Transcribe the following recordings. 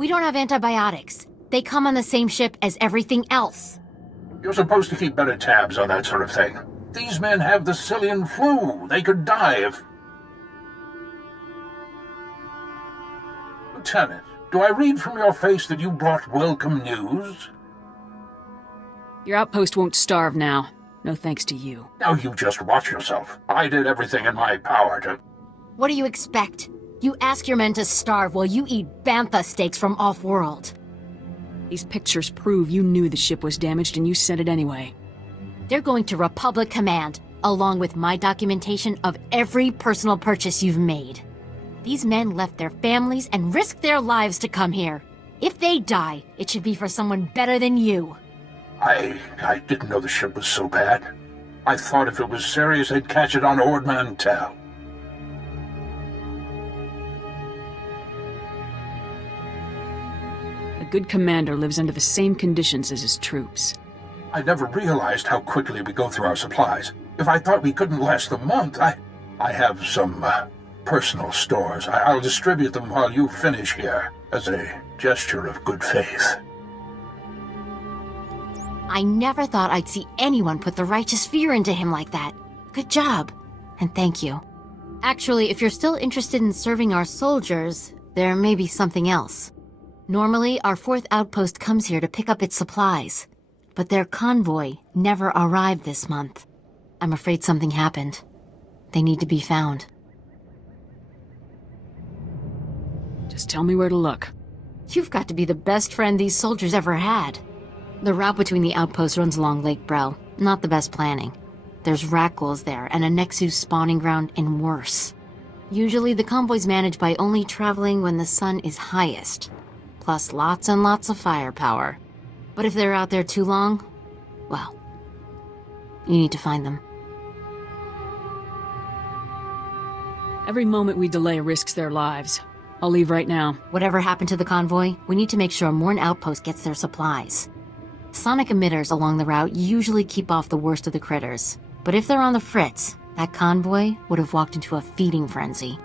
We don't have antibiotics. They come on the same ship as everything else. You're supposed to keep better tabs on that sort of thing. These men have the Cillian flu. They could die if... Lieutenant, do I read from your face that you brought welcome news? Your outpost won't starve now. No thanks to you. Now you just watch yourself. I did everything in my power to... What do you expect? You ask your men to starve while you eat bantha steaks from off-world. These pictures prove you knew the ship was damaged and you sent it anyway. They're going to Republic Command, along with my documentation of every personal purchase you've made. These men left their families and risked their lives to come here. If they die, it should be for someone better than you. I didn't know the ship was so bad. I thought if it was serious, they'd catch it on Ord Mantell. A good commander lives under the same conditions as his troops. I never realized how quickly we go through our supplies. If I thought we couldn't last a month, I have some personal stores. I'll distribute them while you finish here, as a gesture of good faith. I never thought I'd see anyone put the righteous fear into him like that. Good job. And thank you. Actually, if you're still interested in serving our soldiers, there may be something else. Normally, our 4th outpost comes here to pick up its supplies. But their convoy never arrived this month. I'm afraid something happened. They need to be found. Just tell me where to look. You've got to be the best friend these soldiers ever had. The route between the outposts runs along Lake Brel. Not the best planning. There's Rakghouls there, and a Nexus spawning ground, and worse. Usually the convoy's managed by only traveling when the sun is highest. Plus lots and lots of firepower. But if they're out there too long, well, you need to find them. Every moment we delay risks their lives. I'll leave right now. Whatever happened to the convoy, we need to make sure Morn Outpost gets their supplies. Sonic emitters along the route usually keep off the worst of the critters. But if they're on the fritz, that convoy would have walked into a feeding frenzy.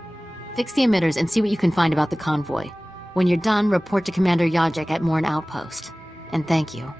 Fix the emitters and see what you can find about the convoy. When you're done, report to Commander Yajek at Morn Outpost. And thank you.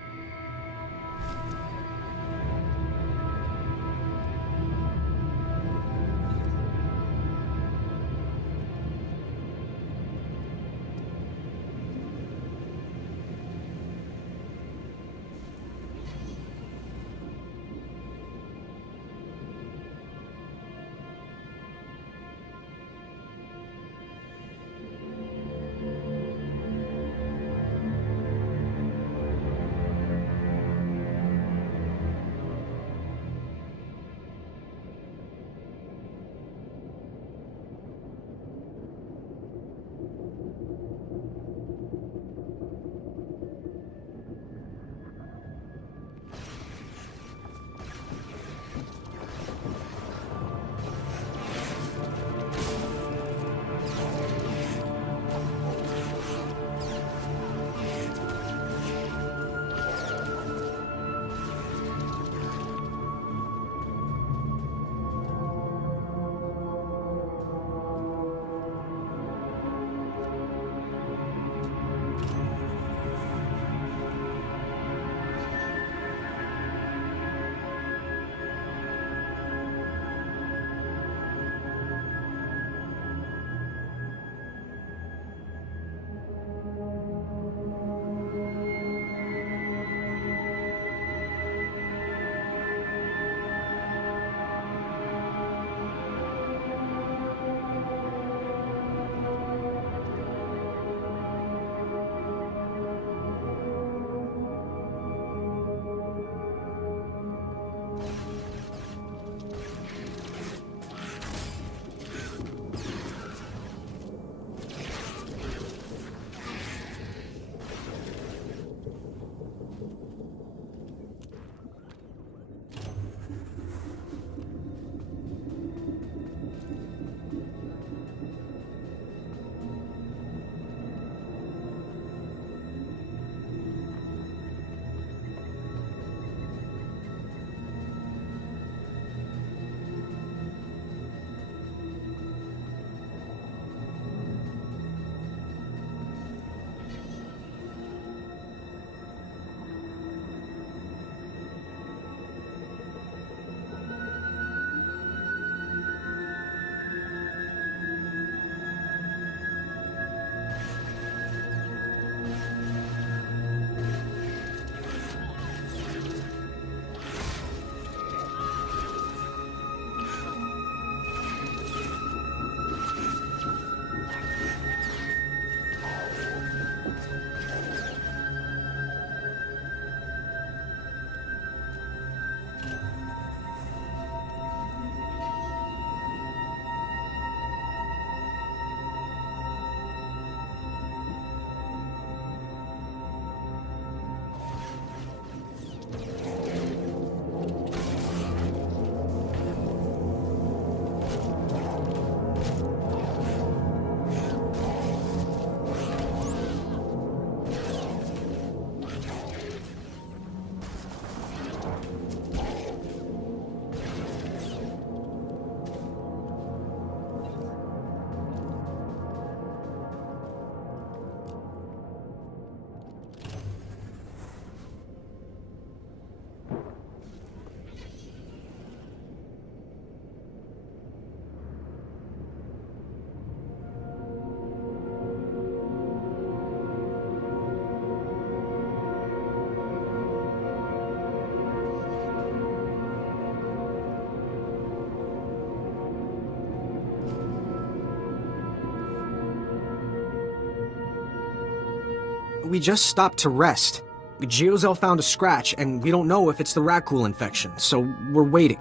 We just stopped to rest. Geozel found a scratch, and we don't know if it's the Rakghoul infection, so we're waiting.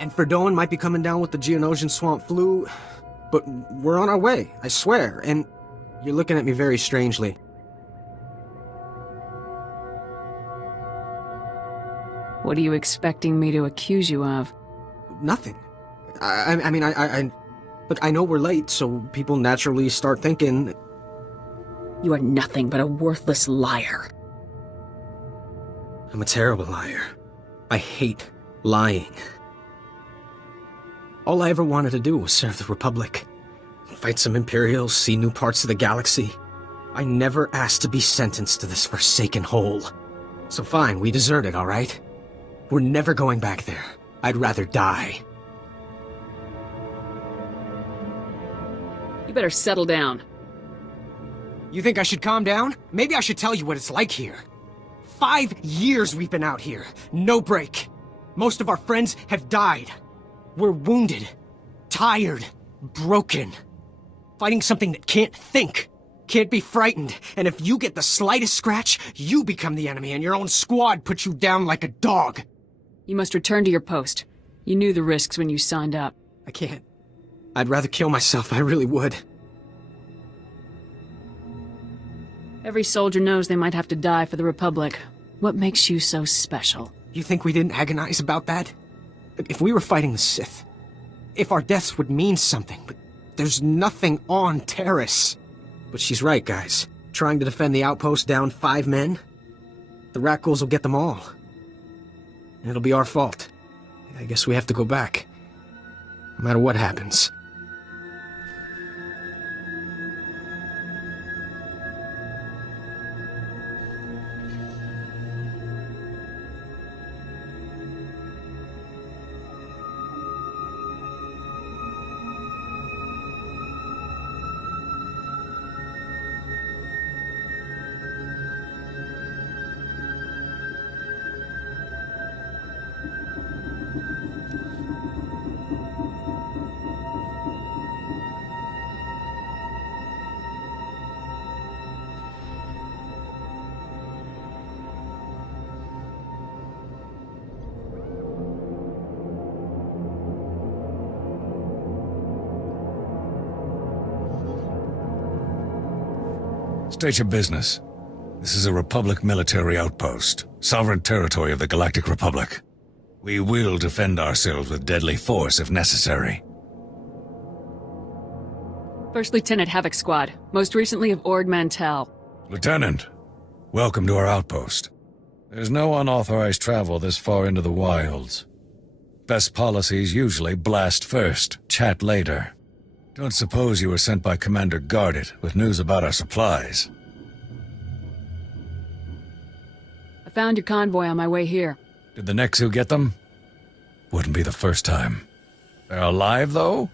And Ferdoin might be coming down with the Geonosian swamp flu, but we're on our way, I swear, and you're looking at me very strangely. What are you expecting me to accuse you of? Nothing. I mean, look, I know we're late, so people naturally start thinking... You are nothing but a worthless liar. I'm a terrible liar. I hate lying. All I ever wanted to do was serve the Republic. Fight some Imperials, see new parts of the galaxy. I never asked to be sentenced to this forsaken hole. So fine, we deserted, all right? We're never going back there. I'd rather die. You better settle down. You think I should calm down? Maybe I should tell you what it's like here. 5 years we've been out here. No break. Most of our friends have died. We're wounded, tired, broken. Fighting something that can't think, can't be frightened. And if you get the slightest scratch, you become the enemy and your own squad puts you down like a dog. You must return to your post. You knew the risks when you signed up. I can't. I'd rather kill myself, I really would. Every soldier knows they might have to die for the Republic. What makes you so special? You think we didn't agonize about that? If we were fighting the Sith, if our deaths would mean something, but there's nothing on Terrace. But she's right, guys. Trying to defend the outpost down 5 men? The Rakghouls will get them all. And it'll be our fault. I guess we have to go back. No matter what happens. State your business. This is a Republic military outpost, sovereign territory of the Galactic Republic. We will defend ourselves with deadly force if necessary. First Lieutenant Havoc Squad, most recently of Ord Mantell. Lieutenant, welcome to our outpost. There's no unauthorized travel this far into the wilds. Best policies usually blast first, chat later. Don't suppose you were sent by Commander Gardet with news about our supplies. I found your convoy on my way here. Did the Nexu get them? Wouldn't be the first time. They're alive, though?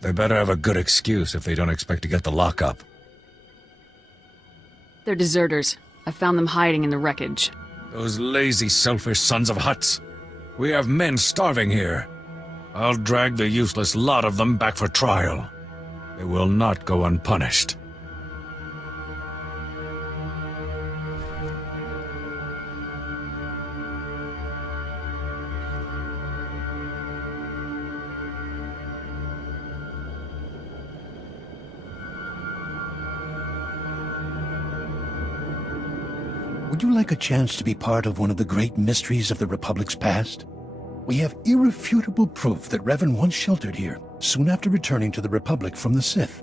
They better have a good excuse if they don't expect to get the lockup. They're deserters. I found them hiding in the wreckage. Those lazy, selfish sons of huts. We have men starving here. I'll drag the useless lot of them back for trial. They will not go unpunished. Would you like a chance to be part of one of the great mysteries of the Republic's past? We have irrefutable proof that Revan once sheltered here, soon after returning to the Republic from the Sith.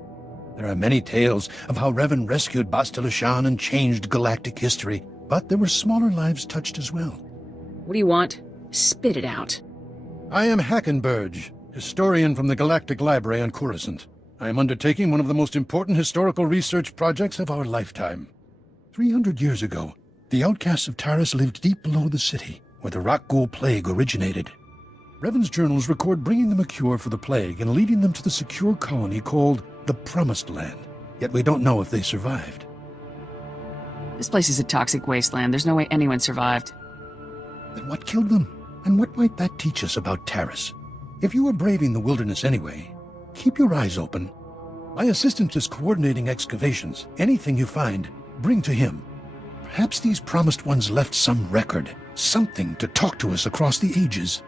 There are many tales of how Revan rescued Bastila Shan and changed galactic history, but there were smaller lives touched as well. What do you want? Spit it out. I am Hackenberg, historian from the Galactic Library on Coruscant. I am undertaking one of the most important historical research projects of our lifetime. 300 years ago, the outcasts of Taris lived deep below the city, where the Rakghoul plague originated. Revan's journals record bringing them a cure for the plague and leading them to the secure colony called the Promised Land. Yet we don't know if they survived. This place is a toxic wasteland. There's no way anyone survived. Then what killed them? And what might that teach us about Taris? If you are braving the wilderness anyway, keep your eyes open. My assistant is coordinating excavations. Anything you find, bring to him. Perhaps these promised ones left some record, something to talk to us across the ages.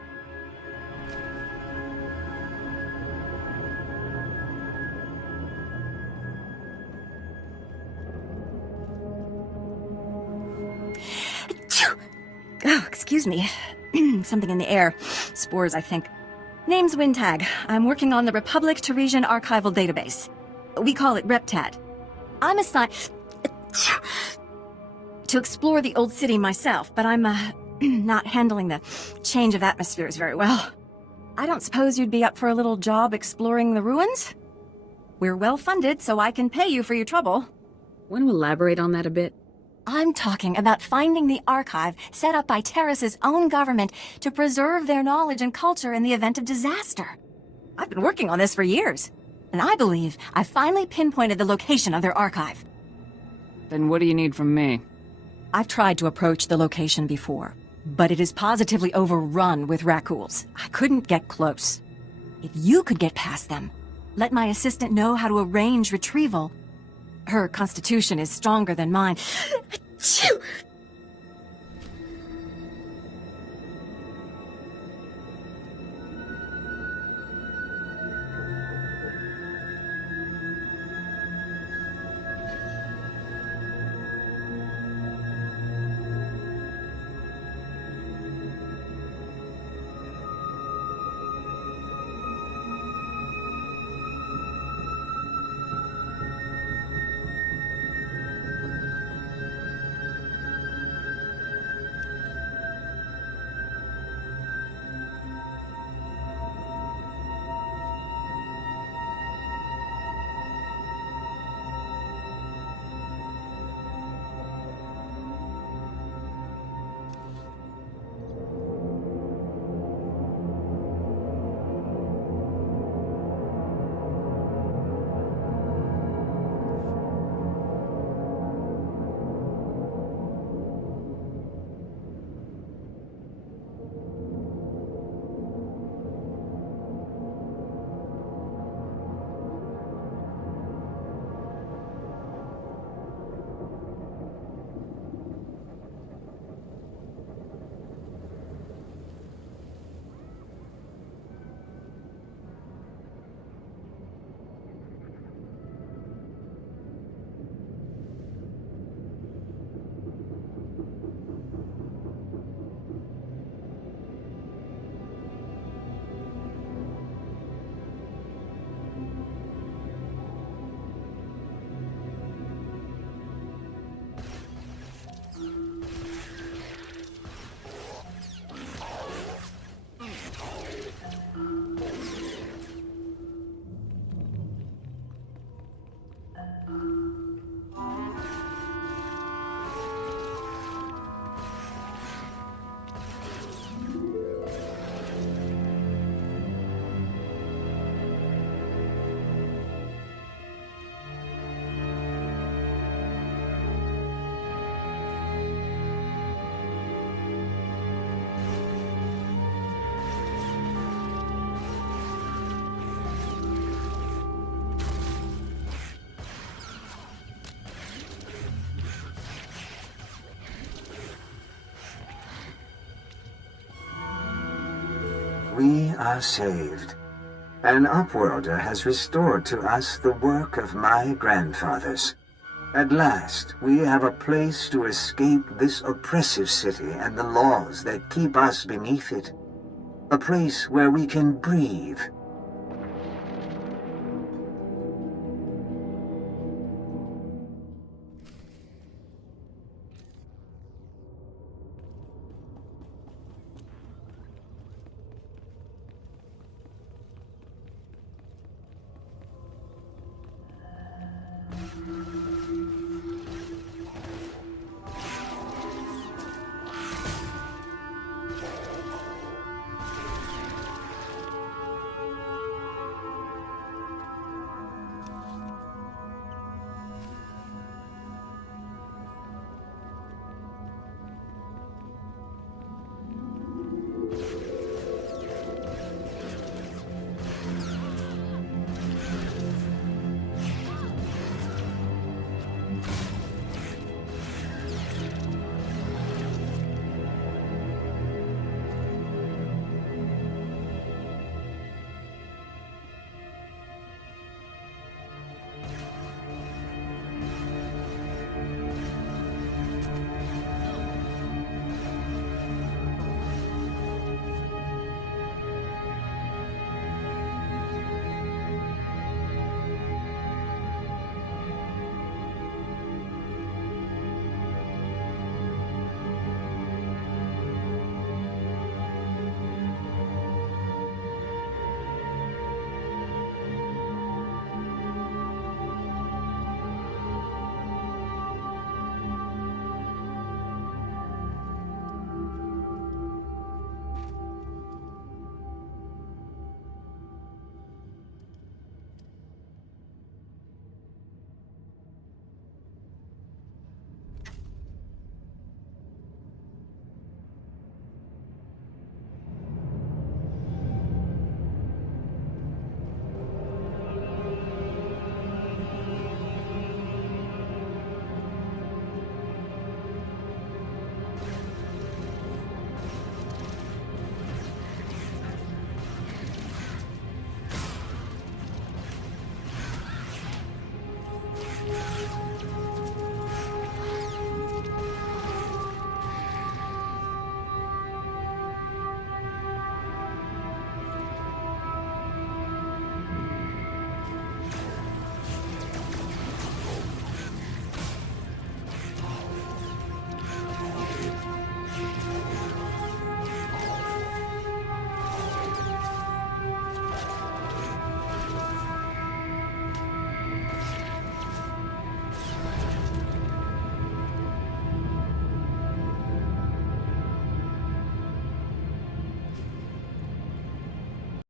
Oh, excuse me. Something in the air. Spores, I think. Name's Wintag. I'm working on the Republic Teresian Archival Database. We call it RepTad. I'm assigned to explore the old city myself, but I'm not handling the change of atmospheres very well. I don't suppose you'd be up for a little job exploring the ruins? We're well funded, so I can pay you for your trouble. Want to elaborate on that a bit? I'm talking about finding the archive set up by Terrace's own government to preserve their knowledge and culture in the event of disaster. I've been working on this for years, and I believe I've finally pinpointed the location of their archive. Then what do you need from me? I've tried to approach the location before, but it is positively overrun with raccoons. I couldn't get close. If you could get past them, let my assistant know how to arrange retrieval. Her constitution is stronger than mine. Achoo! We are saved. An Upworlder has restored to us the work of my grandfathers. At last, we have a place to escape this oppressive city and the laws that keep us beneath it. A place where we can breathe